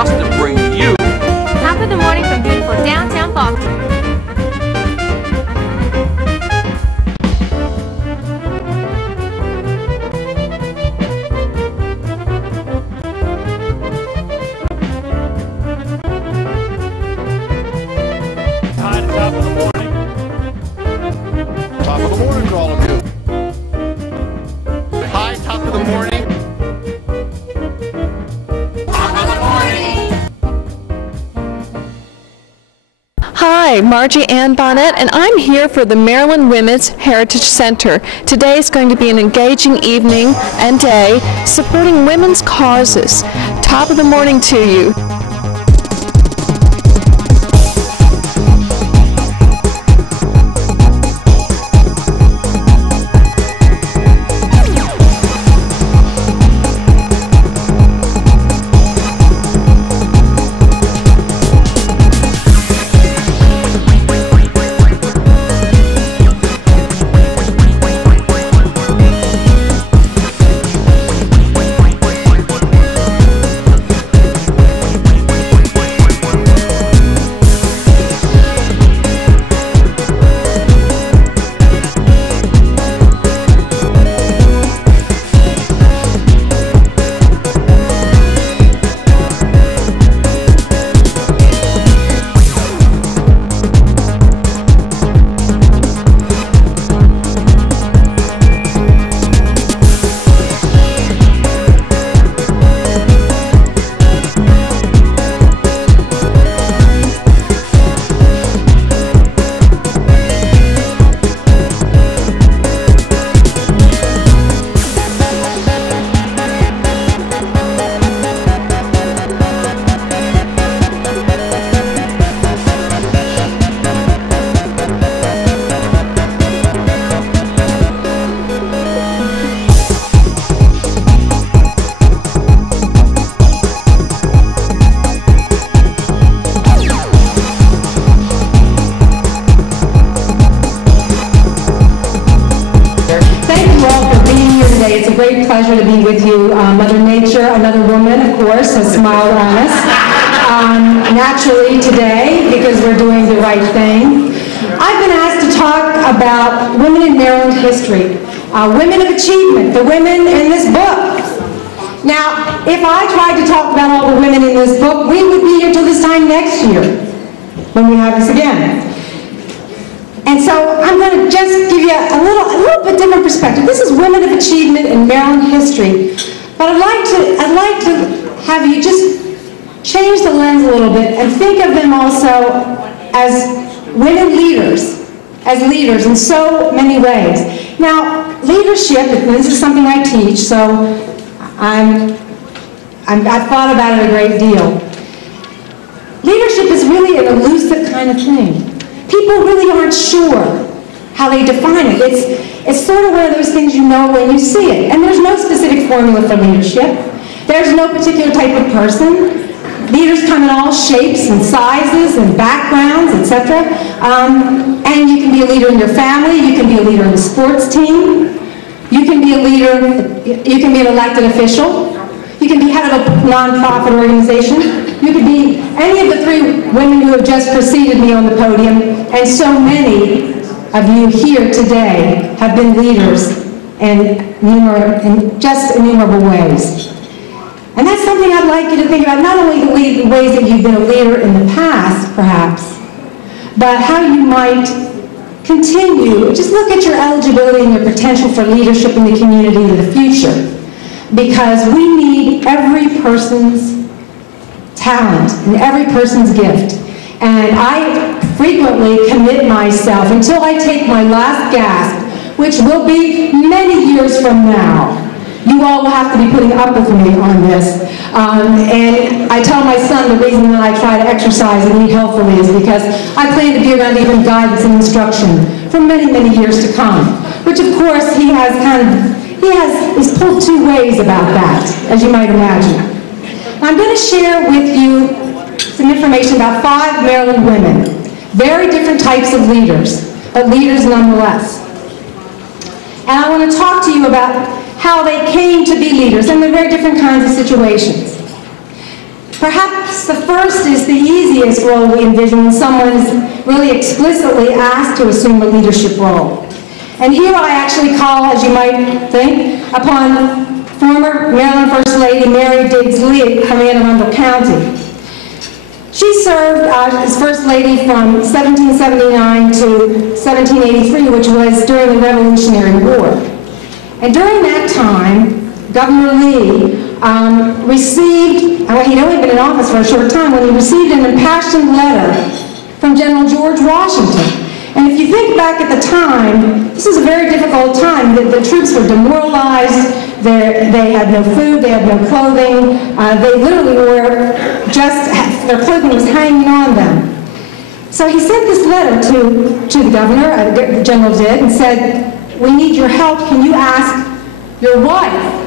Justin brings you Top of the morning from beautiful downtown Baltimore. Hi, top of the morning. Top of the morning to all of you. Hi, top of the morning. Top of the morning. Hi, Margie Ann Bonnet, and I'm here for the Maryland Women's Heritage Center. Today is going to be an engaging evening and day supporting women's causes. Top of the morning to you. It's a great pleasure to be with you. Mother Nature, another woman, of course, has smiled on us. Naturally today, because we're doing the right thing. I've been asked to talk about women in Maryland history, women of achievement, the women in this book. Now, if I tried to talk about all the women in this book, we would be here till this time next year when we have this again. And so I'm going to just give you a little bit different perspective. This is women of achievement in Maryland history. But I'd like to have you just change the lens a little bit and think of them also as women leaders, in so many ways. Now, leadership, and this is something I teach, so I've thought about it a great deal. Leadership is really an elusive kind of thing. People really aren't sure how they define it. It's sort of one of those things you know when you see it. And there's no specific formula for leadership. There's no particular type of person. Leaders come in all shapes and sizes and backgrounds, etc. And you can be a leader in your family. You can be a leader in the sports team. You can be a leader, you can be an elected official. You can be head of a nonprofit organization. You could be any of the three women who have just preceded me on the podium, and so many of you here today have been leaders in just innumerable ways. And that's something I'd like you to think about, not only the ways that you've been a leader in the past, perhaps, but how you might continue. Just look at your eligibility and your potential for leadership in the community in the future. Because we need every person's talent and every person's gift. And I frequently commit myself until I take my last gasp, which will be many years from now. You all will have to be putting up with me on this. And I tell my son the reason that I try to exercise and eat healthfully is because I plan to be around to give guidance and instruction for many, many years to come. Which of course he's pulled two ways about that, as you might imagine. I'm going to share with you some information about 5 Maryland women. Very different types of leaders, but leaders nonetheless. And I want to talk to you about how they came to be leaders in the very different kinds of situations. Perhaps the first is the easiest role we envision when someone is really explicitly asked to assume a leadership role. And here I actually call, as you might think, upon former Maryland First Lady Mary Diggs Lee from Anne Arundel County. She served as First Lady from 1779 to 1783, which was during the Revolutionary War. And during that time, Governor Lee received, well, he'd only been in office for a short time, when he received an impassioned letter from General George Washington. And if you think back at the time, this was a very difficult time. The troops were demoralized, they had no food, they had no clothing, they literally were just, their clothing was hanging on them. So he sent this letter to the governor, the general did, and said, we need your help. Can you ask your wife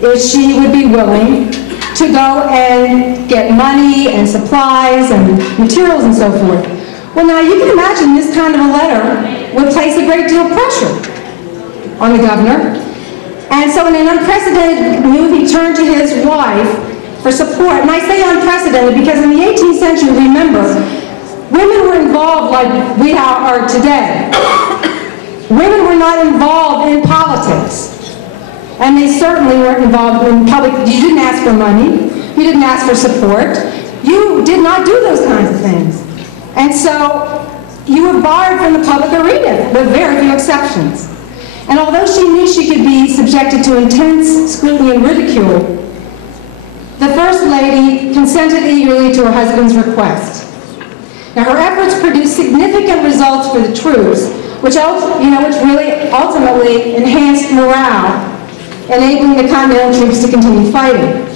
if she would be willing to go and get money and supplies and materials and so forth? Well, now you can imagine this kind of a letter would place a great deal of pressure on the governor. And so in an unprecedented move, he turned to his wife for support. And I say unprecedented because in the 18th century, remember, women were involved like we are today. Women were not involved in politics. And they certainly weren't involved in public. You didn't ask for money. You didn't ask for support. You did not do those kinds of things. And so you were barred from the public arena, with very few exceptions. And although she knew she could be subjected to intense scrutiny and ridicule, the First Lady consented eagerly to her husband's request. Now her efforts produced significant results for the troops, which really ultimately enhanced morale, enabling the Continental troops to continue fighting.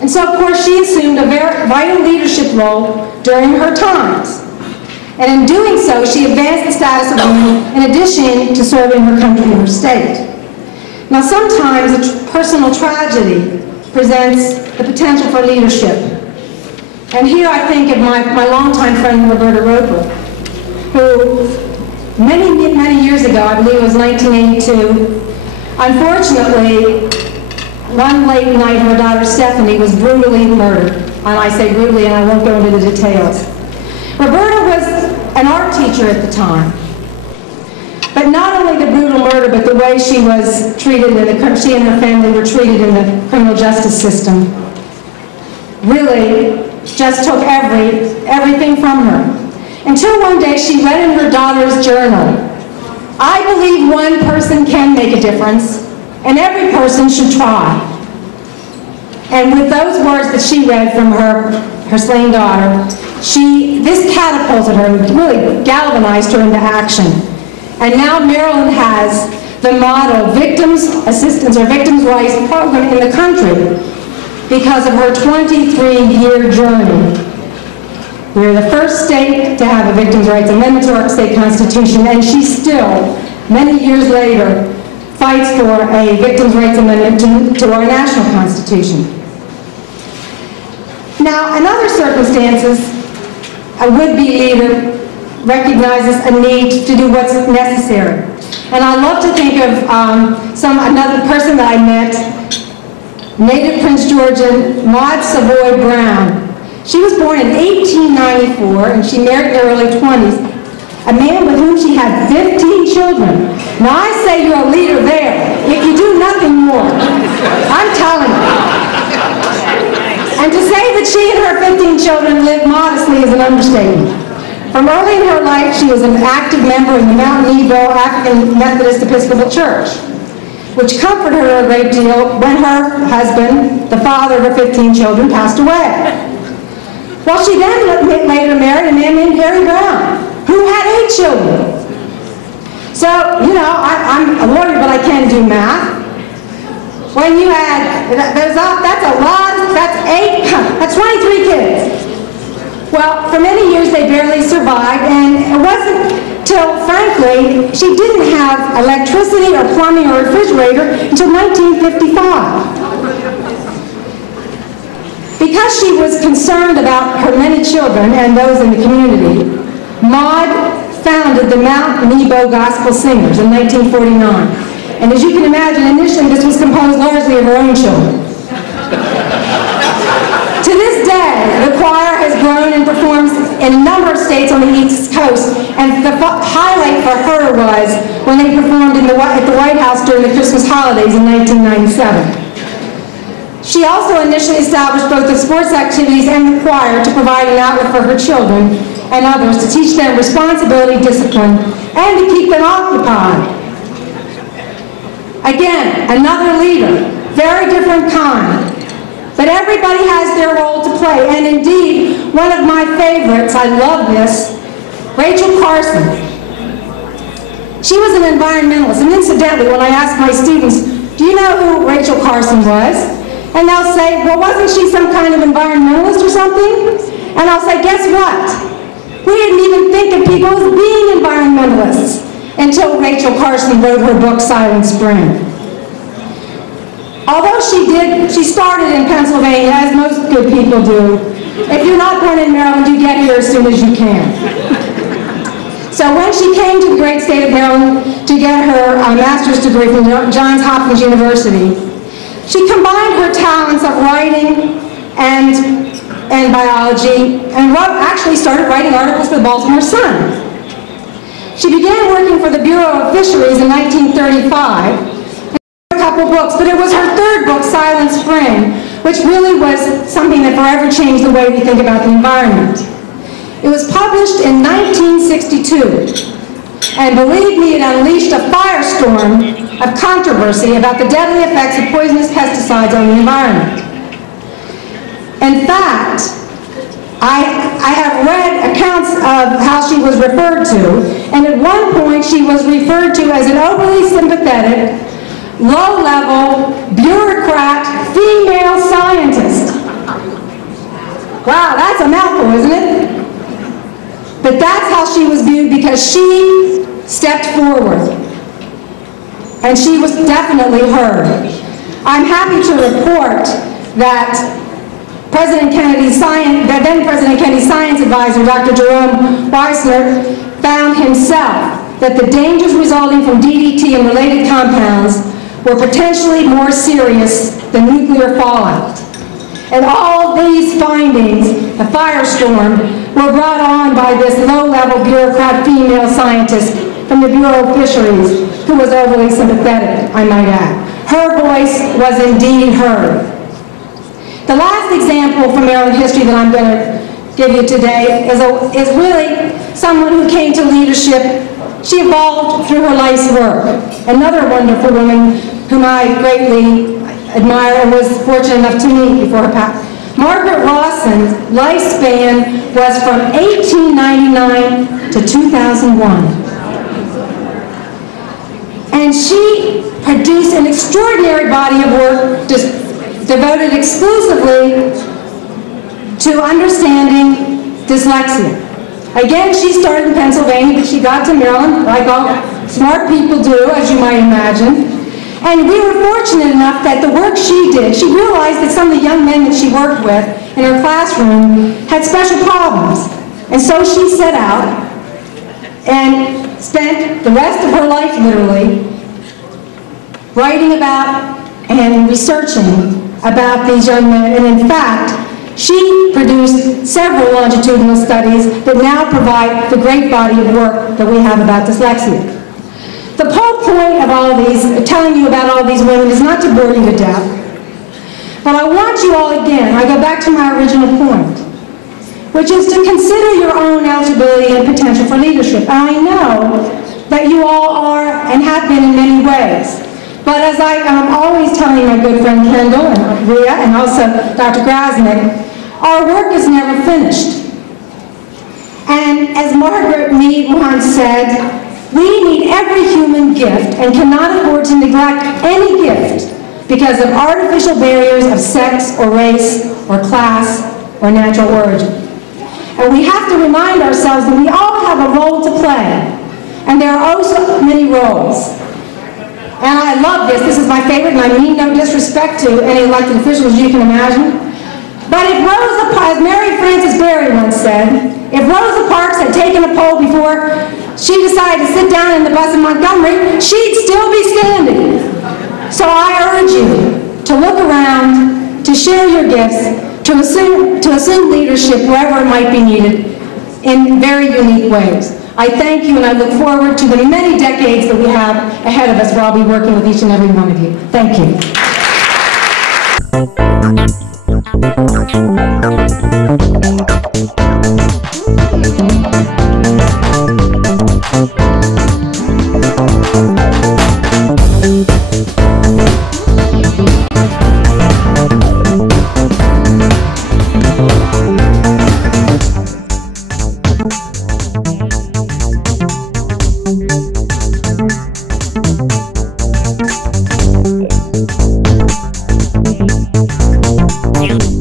And so, of course, she assumed a very vital leadership role during her times. And in doing so, she advanced the status of women in addition to serving her country and her state. Now, sometimes a personal tragedy presents the potential for leadership. And here I think of my longtime friend, Roberta Roper, who many years ago, I believe it was 1982, unfortunately, one late night, her daughter Stephanie was brutally murdered. And I say brutally, and I won't go into the details. Roberta was an art teacher at the time. But not only the brutal murder, but the way she was treated, she and her family were treated in the criminal justice system, really just took everything from her. Until one day she read in her daughter's journal, I believe one person can make a difference, and every person should try. And with those words that she read from her slain daughter, this catapulted her, really galvanized her into action. And now Maryland has the model Victims Assistance or Victims' Rights program in the country because of her 23-year journey. We're the first state to have a Victims' Rights Amendment to our state constitution, and she still, many years later, fights for a Victims' Rights Amendment to our national constitution. Now, in other circumstances, a would-be leader recognizes a need to do what's necessary. And I love to think of another person that I met, native Prince Georgian Maud Savoy Brown. She was born in 1894, and she married in her early 20s, a man with whom she had 15 children. Now, I say you're a leader there, if you do nothing more. I'm telling you. And to say that she and her 15 children lived modestly is an understatement. From early in her life, she was an active member in the Mount Nebo African Methodist Episcopal Church, which comforted her a great deal when her husband, the father of her 15 children, passed away. Well, she then later married a man named Harry Brown, who had 8 children. So, I'm a lawyer, but I can't do math. When you add, that's a lot, that's 23 kids. Well, for many years they barely survived, and it wasn't till, frankly, she didn't have electricity or plumbing or refrigerator until 1955. Because she was concerned about her many children and those in the community, Maud founded the Mount Nebo Gospel Singers in 1949. And as you can imagine, initially this was composed largely of her own children. in a number of states on the East Coast, and the highlight for her was when they performed at the White House during the Christmas holidays in 1997. She also initially established both the sports activities and the choir to provide an outlet for her children and others to teach them responsibility, discipline, and to keep them occupied. Again, another leader, very different kind. But everybody has their role to play, and indeed, one of my favorites, I love this, Rachel Carson. She was an environmentalist, and incidentally, when I ask my students, do you know who Rachel Carson was? And they'll say, well, wasn't she some kind of environmentalist or something? And I'll say, guess what? We didn't even think of people as being environmentalists until Rachel Carson wrote her book, Silent Spring. Although she started in Pennsylvania, as most good people do. If you're not born in Maryland, you get here as soon as you can. So when she came to the great state of Maryland to get her master's degree from Johns Hopkins University, she combined her talents of writing and biology, and actually started writing articles for the Baltimore Sun. She began working for the Bureau of Fisheries in 1935, a couple books, but it was her third book, Silent Spring, which really was something that forever changed the way we think about the environment. It was published in 1962, and believe me, it unleashed a firestorm of controversy about the deadly effects of poisonous pesticides on the environment. In fact, I have read accounts of how she was referred to, and at one point she was referred to as an overly sympathetic, low-level, bureaucrat, female scientist. Wow, that's a mouthful, isn't it? But that's how she was viewed because she stepped forward. And she was definitely heard. I'm happy to report that then President Kennedy's science advisor, Dr. Jerome Weissner, found himself that the dangers resulting from DDT and related compounds were potentially more serious than nuclear fallout. And all these findings, the firestorm, were brought on by this low-level bureaucrat female scientist from the Bureau of Fisheries, who was overly sympathetic, I might add. Her voice was indeed heard. The last example from Maryland history that I'm going to give you today is really someone who came to leadership. She evolved through her life's work. Another wonderful woman whom I greatly admire and was fortunate enough to meet before her passing. Margaret Rawson's lifespan was from 1899 to 2001. And she produced an extraordinary body of work devoted exclusively to understanding dyslexia. Again, she started in Pennsylvania, but she got to Maryland, like all smart people do, as you might imagine. And we were fortunate enough that the work she did, she realized that some of the young men that she worked with in her classroom had special problems. And so she set out and spent the rest of her life, literally, writing about and researching about these young men. And in fact, she produced several longitudinal studies that now provide the great body of work that we have about dyslexia. The whole point of all of these, telling you about all these women, is not to bore you to death. But I want you all again, I go back to my original point, which is to consider your own eligibility and potential for leadership. And I know that you all are and have been in many ways. But as I'm always telling my good friend Kendall and Rhea and also Dr. Grasnick, our work is never finished. And as Margaret Mead once said, we need every human gift and cannot afford to neglect any gift because of artificial barriers of sex or race or class or natural origin. And we have to remind ourselves that we all have a role to play. And there are also many roles. And I love this. This is my favorite, and I mean no disrespect to any elected officials you can imagine. But if Rosa Parks, as Mary Frances Berry once said, if Rosa Parks had taken a poll before she decided to sit down in the bus in Montgomery, she'd still be standing. So I urge you to look around, to share your gifts, to assume leadership wherever it might be needed, in very unique ways. I thank you, and I look forward to the many decades that we have ahead of us where I'll be working with each and every one of you. Thank you. You